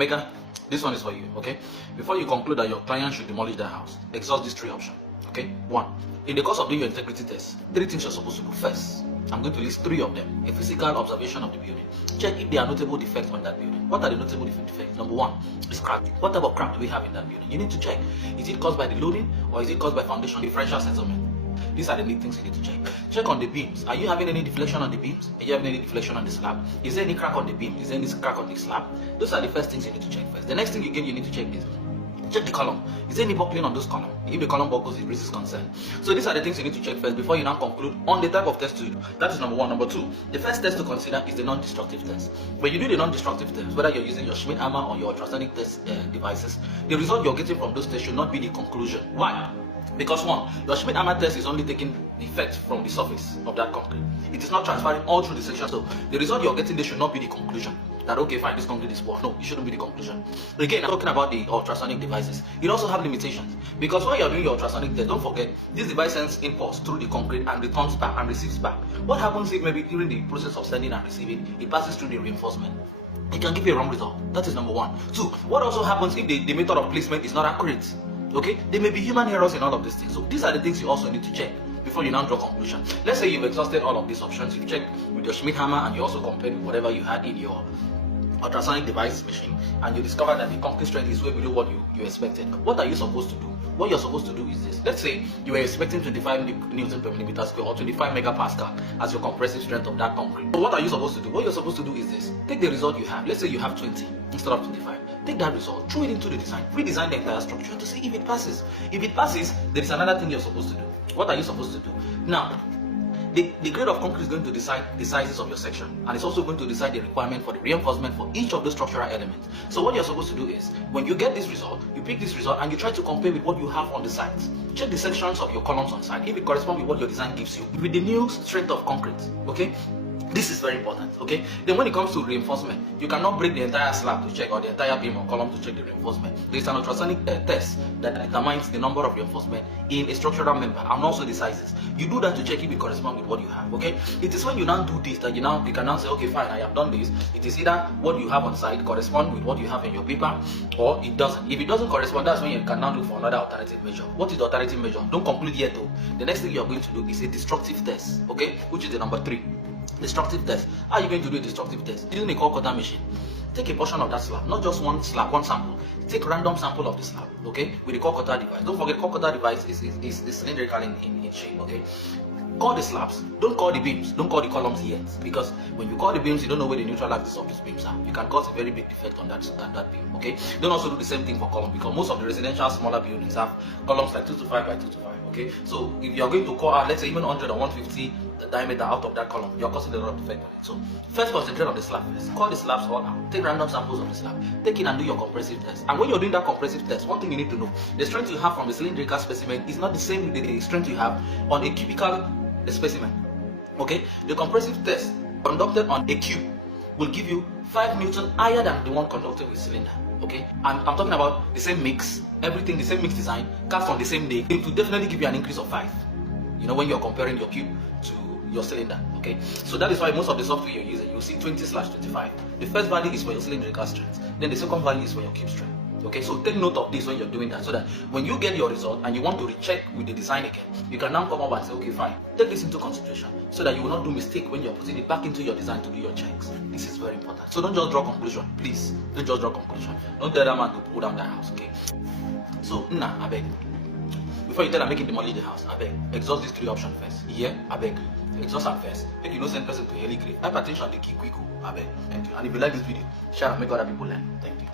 Emeka, this one is for you, okay? Before you conclude that your client should demolish their house, exhaust these 3 options, okay? 1. In the course of doing your integrity test, 3 things you're supposed to do. First, I'm going to list 3 of them. A physical observation of the building. Check if there are notable defects on that building. What are the notable defects? Number 1 is crack. What type of crack do we have in that building? You need to check. Is it caused by the loading or is it caused by foundation differential settlement? These are the big things you need to check. Check on the beams. Are you having any deflection on the beams? Are you having any deflection on the slab? Is there any crack on the beam? Is there any crack on the slab? Those are the first things you need to check first. The next thing again you need to check is check the column. Is there any buckling on those columns? If the column buckles, it raises concern. So these are the things you need to check first before you now conclude on the type of test to do. That is number 1. Number 2, the first test to consider is the non-destructive test. When you do the non-destructive test, whether you're using your Schmidt hammer or your ultrasonic test devices, the result you're getting from those tests should not be the conclusion. Why? Because 1, your Schmidt hammer test is only taking effect from the surface of that concrete. It is not transferring all through the section. So the result you're getting there should not be the conclusion. That okay, fine, this concrete is poor. No, it shouldn't be the conclusion. Again, I'm talking about the ultrasonic devices. It also have limitations. Because when you're doing your ultrasonic test, don't forget, this device sends impulse through the concrete and returns back and receives back. What happens if maybe during the process of sending and receiving, it passes through the reinforcement? It can give you a wrong result. That is number 1. 2, what also happens if the method of placement is not accurate? Okay, there may be human errors in all of these things. So these are the things you also need to check before you now draw conclusion. Let's say you've exhausted all of these options. You've checked with your Schmidt hammer and you also compared with whatever you had in your ultrasonic device machine, and you discover that the concrete strength is way below what you expected. What are you supposed to do? What you're supposed to do is this. Let's say you were expecting 25 Newton per millimeter square or 25 megapascal as your compressive strength of that concrete. So what are you supposed to do? What you're supposed to do is this. Take the result you have. Let's say you have 20 instead of 25. Take that result, throw it into the design, redesign the entire structure to see if it passes. If it passes, there is another thing you're supposed to do. What are you supposed to do? Now, the grade of concrete is going to decide the sizes of your section, and it's also going to decide the requirement for the reinforcement for each of the structural elements. So what you're supposed to do is, when you get this result, you pick this result and you try to compare with what you have on the sides. Check the sections of your columns on side, if it corresponds with what your design gives you, with the new strength of concrete, okay? This is very important, okay? Then when it comes to reinforcement, you cannot break the entire slab to check, or the entire beam or column to check the reinforcement. There is an ultrasonic test that determines the number of reinforcement in a structural member and also the sizes. You do that to check if it corresponds with what you have, okay? It is when you now do this that you can now say, okay, fine, I have done this. It is either what you have on site correspond with what you have in your paper, or it doesn't. If it doesn't correspond, that's when you can now look for another alternative measure. What is the alternative measure? Don't conclude yet though. The next thing you are going to do is a destructive test, okay? Which is the number 3. Destructive test. How are you going to do a destructive test? Using a core cutter machine. Take a portion of that slab, not just one slab, one sample. Take random sample of the slab, okay, with the core cutter device. Don't forget, core cutter device is cylindrical in shape, okay. Call the slabs, don't call the beams, don't call the columns yet, because when you call the beams, you don't know where the neutral axis of those beams are. You can cause a very big defect on that beam, okay. Don't also do the same thing for column, because most of the residential smaller buildings have columns like 2 to 5 by 2 to 5, okay. So if you are going to call out, let's say even 100 or 150 the diameter out of that column, you are causing a lot of defect on it. So first concentrate on the slab first. Call the slabs all out. Take random samples of the slab. Take it and do your compressive test. And when you're doing that compressive test, one thing you need to know, the strength you have from the cylindrical specimen is not the same with the strength you have on a cubical specimen. Okay? The compressive test conducted on a cube will give you 5 Newton higher than the one conducted with cylinder. Okay? And I'm talking about the same mix, everything, the same mix design, cast on the same day. It will definitely give you an increase of 5. You know, when you're comparing your cube to your cylinder, okay? So that is why most of the software you're using, you'll see 20/25. The first value is for your cylindrical strength, then the second value is for your cube strength, okay? So take note of this when you're doing that, so that when you get your result and you want to recheck with the design again, you can now come up and say, okay, fine, take this into consideration, so that you will not do mistake when you're putting it back into your design to do your checks. This is very important. So don't just draw conclusion, please. Don't just draw conclusion. Don't tell that man to pull down the house, okay? So, I beg. Before you tell them making demolish the house, I beg, exhaust these 3 options first. Yeah, I beg, exhaust them first. Make you no send person to early grave. Hypertension, they keep quick, I beg. Thank you. And if you like this video, share and make other people learn. Thank you.